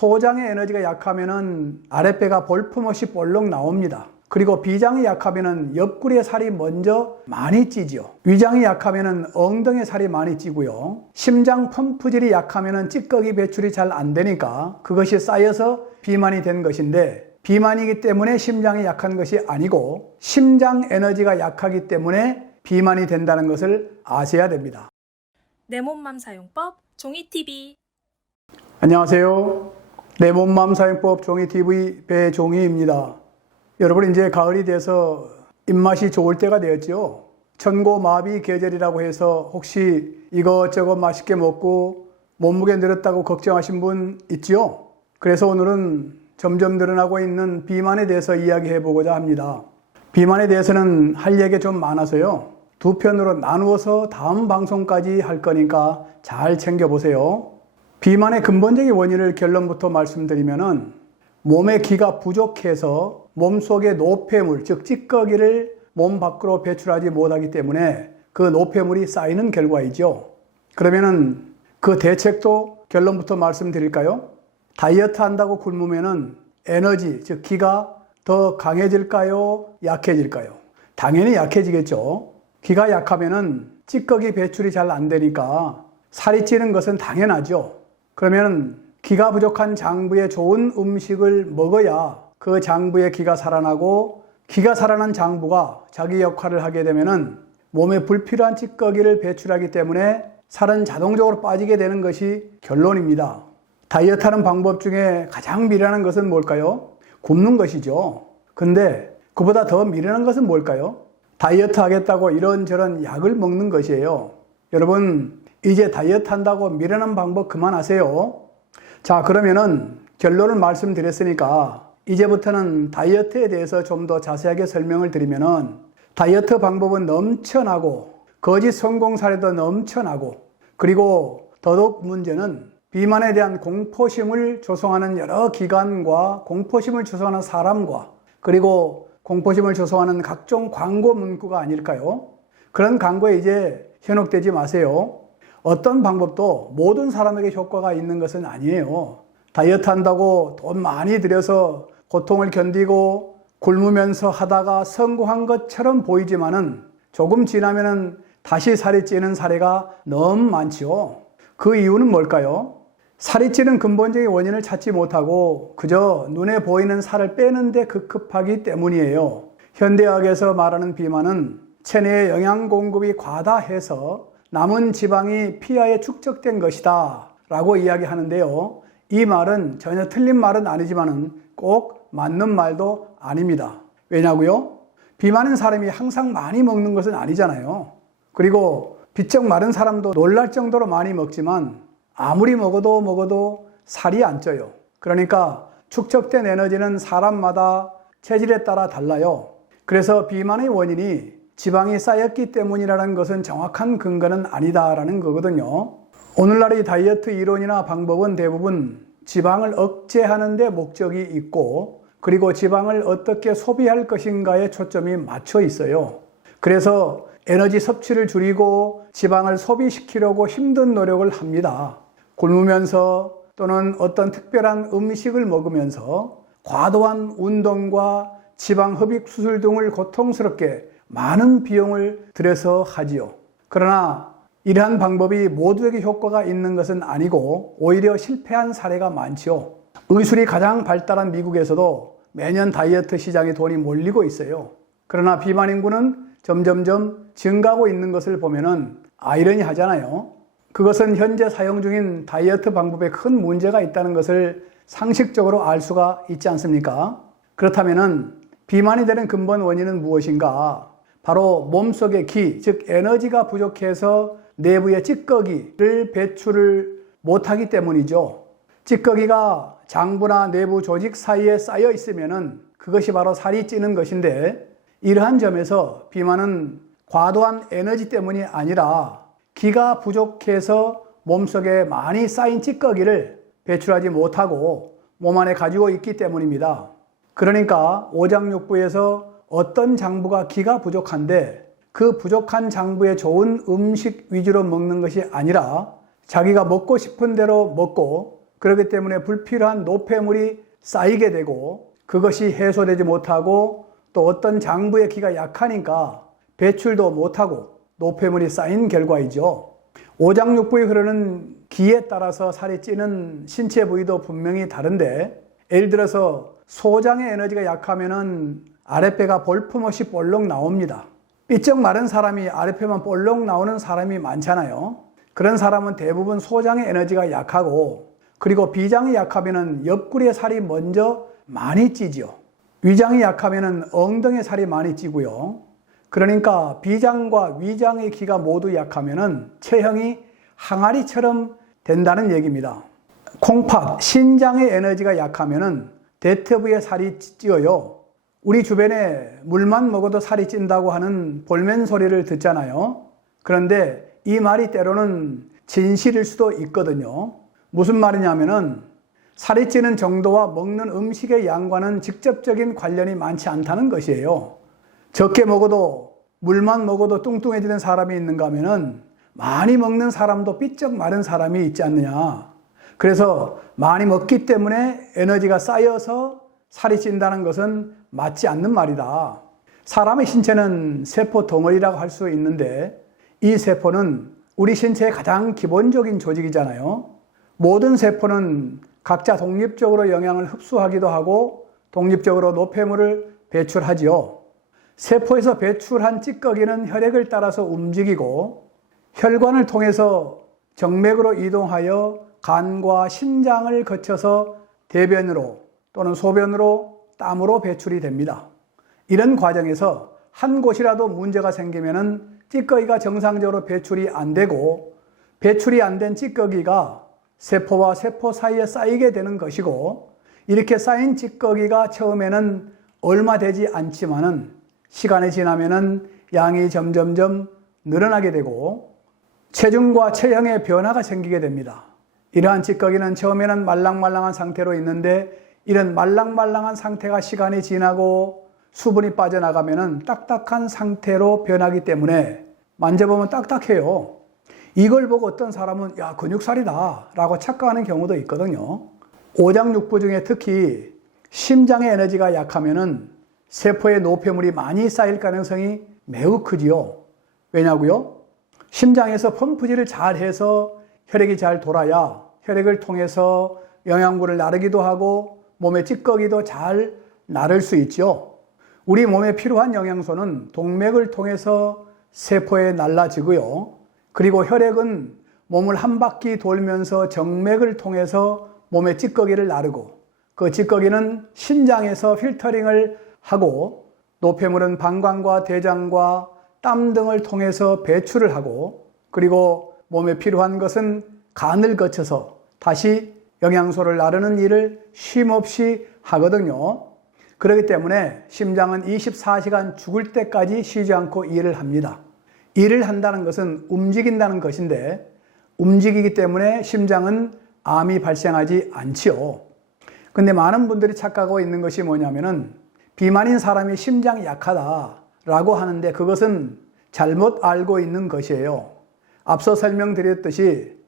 소장의 에너지가 약하면은 아랫배가 볼품없이 볼록 나옵니다. 그리고 비장이 약하면은 옆구리에 살이 먼저 많이 찌죠. 위장이 약하면은 엉덩이에 살이 많이 찌고요. 심장 펌프질이 약하면은 찌꺼기 배출이 잘 안 되니까 그것이 쌓여서 비만이 된 것인데, 비만이기 때문에 심장이 약한 것이 아니고 심장 에너지가 약하기 때문에 비만이 된다는 것을 아셔야 됩니다. 내 몸맘 사용법 종이TV. 안녕하세요. 내 몸맘 사용법 종이TV 배종희입니다. 여러분, 이제 가을이 돼서 입맛이 좋을 때가 되었죠. 천고마비 계절이라고 해서 혹시 이것저것 맛있게 먹고 몸무게 늘었다고 걱정하신 분 있죠? 그래서 오늘은 점점 늘어나고 있는 비만에 대해서 이야기해 보고자 합니다. 비만에 대해서는 할 얘기가 좀 많아서요, 두 편으로 나누어서 다음 방송까지 할 거니까 잘 챙겨보세요. 비만의 근본적인 원인을 결론부터 말씀드리면은, 몸의 기가 부족해서 몸속의 노폐물, 즉 찌꺼기를 몸 밖으로 배출하지 못하기 때문에 그 노폐물이 쌓이는 결과이죠. 그러면은 그 대책도 결론부터 말씀드릴까요? 다이어트 한다고 굶으면은 에너지, 즉 기가 더 강해질까요? 약해질까요? 당연히 약해지겠죠. 기가 약하면은 찌꺼기 배출이 잘 안 되니까 살이 찌는 것은 당연하죠. 그러면 기가 부족한 장부에 좋은 음식을 먹어야 그 장부에 기가 살아나고, 기가 살아난 장부가 자기 역할을 하게 되면은 몸에 불필요한 찌꺼기를 배출하기 때문에 살은 자동적으로 빠지게 되는 것이 결론입니다. 다이어트 하는 방법 중에 가장 미련한 것은 뭘까요? 굶는 것이죠. 근데 그보다 더 미련한 것은 뭘까요? 다이어트 하겠다고 이런저런 약을 먹는 것이에요. 여러분, 이제 다이어트 한다고 미련한 방법 그만하세요. 자, 그러면은 결론을 말씀드렸으니까 이제부터는 다이어트에 대해서 좀 더 자세하게 설명을 드리면은, 다이어트 방법은 넘쳐나고 거짓 성공 사례도 넘쳐나고, 그리고 더더욱 문제는 비만에 대한 공포심을 조성하는 여러 기관과 공포심을 조성하는 사람과, 그리고 공포심을 조성하는 각종 광고 문구가 아닐까요? 그런 광고에 이제 현혹되지 마세요. 어떤 방법도 모든 사람에게 효과가 있는 것은 아니에요. 다이어트 한다고 돈 많이 들여서 고통을 견디고 굶으면서 하다가 성공한 것처럼 보이지만은 조금 지나면은 다시 살이 찌는 사례가 너무 많지요. 그 이유는 뭘까요? 살이 찌는 근본적인 원인을 찾지 못하고 그저 눈에 보이는 살을 빼는 데 급급하기 때문이에요. 현대의학에서 말하는 비만은 체내의 영양 공급이 과다해서 남은 지방이 피하에 축적된 것이다 라고 이야기하는데요, 이 말은 전혀 틀린 말은 아니지만 꼭 맞는 말도 아닙니다. 왜냐고요? 비만인 사람이 항상 많이 먹는 것은 아니잖아요. 그리고 비쩍 마른 사람도 놀랄 정도로 많이 먹지만 아무리 먹어도 살이 안 쪄요. 그러니까 축적된 에너지는 사람마다 체질에 따라 달라요. 그래서 비만의 원인이 지방이 쌓였기 때문이라는 것은 정확한 근거는 아니다라는 거거든요. 오늘날의 다이어트 이론이나 방법은 대부분 지방을 억제하는 데 목적이 있고, 그리고 지방을 어떻게 소비할 것인가에 초점이 맞춰 있어요. 그래서 에너지 섭취를 줄이고 지방을 소비시키려고 힘든 노력을 합니다. 굶으면서 또는 어떤 특별한 음식을 먹으면서 과도한 운동과 지방 흡입 수술 등을 고통스럽게 많은 비용을 들여서 하지요. 그러나 이러한 방법이 모두에게 효과가 있는 것은 아니고 오히려 실패한 사례가 많지요. 의술이 가장 발달한 미국에서도 매년 다이어트 시장에 돈이 몰리고 있어요. 그러나 비만 인구는 점점점 증가하고 있는 것을 보면은 아이러니하잖아요. 그것은 현재 사용 중인 다이어트 방법에 큰 문제가 있다는 것을 상식적으로 알 수가 있지 않습니까? 그렇다면은 비만이 되는 근본 원인은 무엇인가? 바로 몸속의 기, 즉 에너지가 부족해서 내부의 찌꺼기를 배출을 못하기 때문이죠. 찌꺼기가 장부나 내부 조직 사이에 쌓여 있으면은 그것이 바로 살이 찌는 것인데, 이러한 점에서 비만은 과도한 에너지 때문이 아니라 기가 부족해서 몸속에 많이 쌓인 찌꺼기를 배출하지 못하고 몸 안에 가지고 있기 때문입니다. 그러니까 오장육부에서 어떤 장부가 기가 부족한데 그 부족한 장부에 좋은 음식 위주로 먹는 것이 아니라 자기가 먹고 싶은 대로 먹고 그렇기 때문에 불필요한 노폐물이 쌓이게 되고 그것이 해소되지 못하고 또 어떤 장부의 기가 약하니까 배출도 못하고 노폐물이 쌓인 결과이죠. 오장육부에 흐르는 기에 따라서 살이 찌는 신체 부위도 분명히 다른데 예를 들어서 소장의 에너지가 약하면은 아랫배가 볼품없이 볼록 나옵니다. 삐쩍 마른 사람이 아랫배만 볼록 나오는 사람이 많잖아요. 그런 사람은 대부분 소장의 에너지가 약하고 그리고 비장이 약하면은 옆구리에 살이 먼저 많이 찌죠. 위장이 약하면은 엉덩이에 살이 많이 찌고요. 그러니까 비장과 위장의 기가 모두 약하면은 체형이 항아리처럼 된다는 얘기입니다. 콩팥, 신장의 에너지가 약하면은 대퇴부에 살이 찌어요. 우리 주변에 물만 먹어도 살이 찐다고 하는 볼멘 소리를 듣잖아요. 그런데 이 말이 때로는 진실일 수도 있거든요. 무슨 말이냐면은 살이 찌는 정도와 먹는 음식의 양과는 직접적인 관련이 많지 않다는 것이에요. 적게 먹어도 물만 먹어도 뚱뚱해지는 사람이 있는가 하면은 많이 먹는 사람도 삐쩍 마른 사람이 있지 않느냐. 그래서 많이 먹기 때문에 에너지가 쌓여서 살이 찐다는 것은 맞지 않는 말이다. 사람의 신체는 세포 덩어리라고 할 수 있는데 이 세포는 우리 신체의 가장 기본적인 조직이잖아요. 모든 세포는 각자 독립적으로 영양을 흡수하기도 하고 독립적으로 노폐물을 배출하지요. 세포에서 배출한 찌꺼기는 혈액을 따라서 움직이고 혈관을 통해서 정맥으로 이동하여 간과 신장을 거쳐서 대변으로 또는 소변으로 땀으로 배출이 됩니다. 이런 과정에서 한 곳이라도 문제가 생기면은 찌꺼기가 정상적으로 배출이 안 되고 배출이 안 된 찌꺼기가 세포와 세포 사이에 쌓이게 되는 것이고 이렇게 쌓인 찌꺼기가 처음에는 얼마 되지 않지만은 시간이 지나면은 양이 점점점 늘어나게 되고 체중과 체형의 변화가 생기게 됩니다. 이러한 찌꺼기는 처음에는 말랑말랑한 상태로 있는데 이런 말랑말랑한 상태가 시간이 지나고 수분이 빠져나가면은 딱딱한 상태로 변하기 때문에 만져보면 딱딱해요. 이걸 보고 어떤 사람은 야 근육살이다 라고 착각하는 경우도 있거든요. 오장육부 중에 특히 심장의 에너지가 약하면은 세포에 노폐물이 많이 쌓일 가능성이 매우 크지요. 왜냐고요? 심장에서 펌프질을 잘 해서 혈액이 잘 돌아야 혈액을 통해서 영양분을 나르기도 하고 몸의 찌꺼기도 잘 나를 수 있죠. 우리 몸에 필요한 영양소는 동맥을 통해서 세포에 날라지고요. 그리고 혈액은 몸을 한 바퀴 돌면서 정맥을 통해서 몸의 찌꺼기를 나르고 그 찌꺼기는 신장에서 필터링을 하고 노폐물은 방광과 대장과 땀 등을 통해서 배출을 하고 그리고 몸에 필요한 것은 간을 거쳐서 다시 영양소를 나르는 일을 쉼없이 하거든요. 그렇기 때문에 심장은 24시간 죽을 때까지 쉬지 않고 일을 합니다. 일을 한다는 것은 움직인다는 것인데 움직이기 때문에 심장은 암이 발생하지 않지요. 근데 많은 분들이 착각하고 있는 것이 뭐냐면은 비만인 사람이 심장이 약하다라고 하는데 그것은 잘못 알고 있는 것이에요. 앞서 설명드렸듯이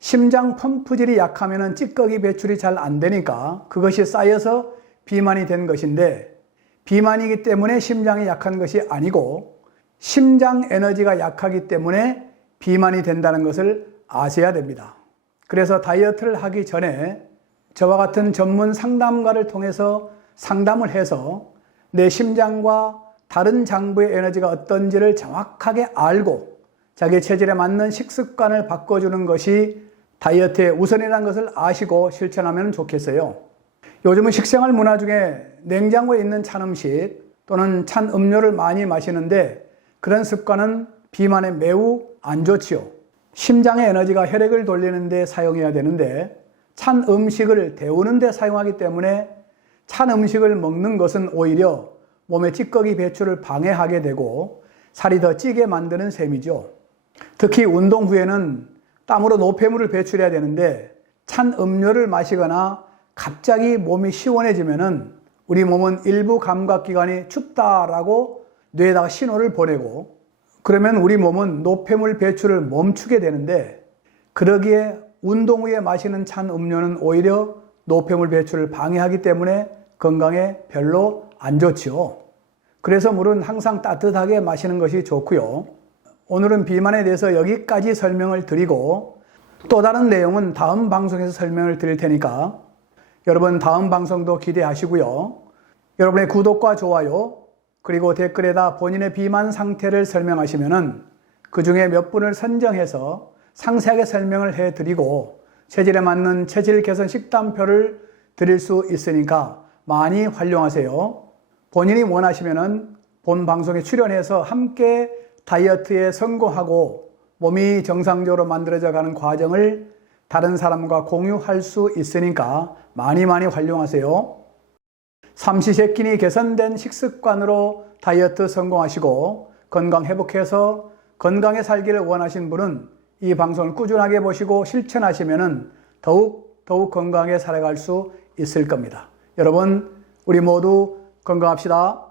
심장 펌프질이 약하면은 찌꺼기 배출이 잘 안 되니까 그것이 쌓여서 비만이 된 것인데 비만이기 때문에 심장이 약한 것이 아니고 심장 에너지가 약하기 때문에 비만이 된다는 것을 아셔야 됩니다. 그래서 다이어트를 하기 전에 저와 같은 전문 상담가를 통해서 상담을 해서 내 심장과 다른 장부의 에너지가 어떤지를 정확하게 알고 자기 체질에 맞는 식습관을 바꿔주는 것이 다이어트의 우선이라는 것을 아시고 실천하면 좋겠어요. 요즘은 식생활 문화 중에 냉장고에 있는 찬 음식 또는 찬 음료를 많이 마시는데 그런 습관은 비만에 매우 안 좋지요. 심장의 에너지가 혈액을 돌리는 데 사용해야 되는데 찬 음식을 데우는 데 사용하기 때문에 찬 음식을 먹는 것은 오히려 몸의 찌꺼기 배출을 방해하게 되고 살이 더 찌게 만드는 셈이죠. 특히 운동 후에는 땀으로 노폐물을 배출해야 되는데 찬 음료를 마시거나 갑자기 몸이 시원해지면은 우리 몸은 일부 감각기관이 춥다라고 뇌에다가 신호를 보내고 그러면 우리 몸은 노폐물 배출을 멈추게 되는데 그러기에 운동 후에 마시는 찬 음료는 오히려 노폐물 배출을 방해하기 때문에 건강에 별로 안 좋지요. 그래서 물은 항상 따뜻하게 마시는 것이 좋고요. 오늘은 비만에 대해서 여기까지 설명을 드리고 또 다른 내용은 다음 방송에서 설명을 드릴 테니까 여러분 다음 방송도 기대하시고요. 여러분의 구독과 좋아요 그리고 댓글에다 본인의 비만 상태를 설명하시면은 그 중에 몇 분을 선정해서 상세하게 설명을 해드리고 체질에 맞는 체질 개선 식단표를 드릴 수 있으니까 많이 활용하세요. 본인이 원하시면은 본 방송에 출연해서 함께 다이어트에 성공하고 몸이 정상적으로 만들어져 가는 과정을 다른 사람과 공유할 수 있으니까 많이 활용하세요. 삼시세끼니 개선된 식습관으로 다이어트 성공하시고 건강 회복해서 건강에 살기를 원하신 분은 이 방송을 꾸준하게 보시고 실천하시면 더욱 건강하게 살아갈 수 있을 겁니다. 여러분, 우리 모두 건강합시다.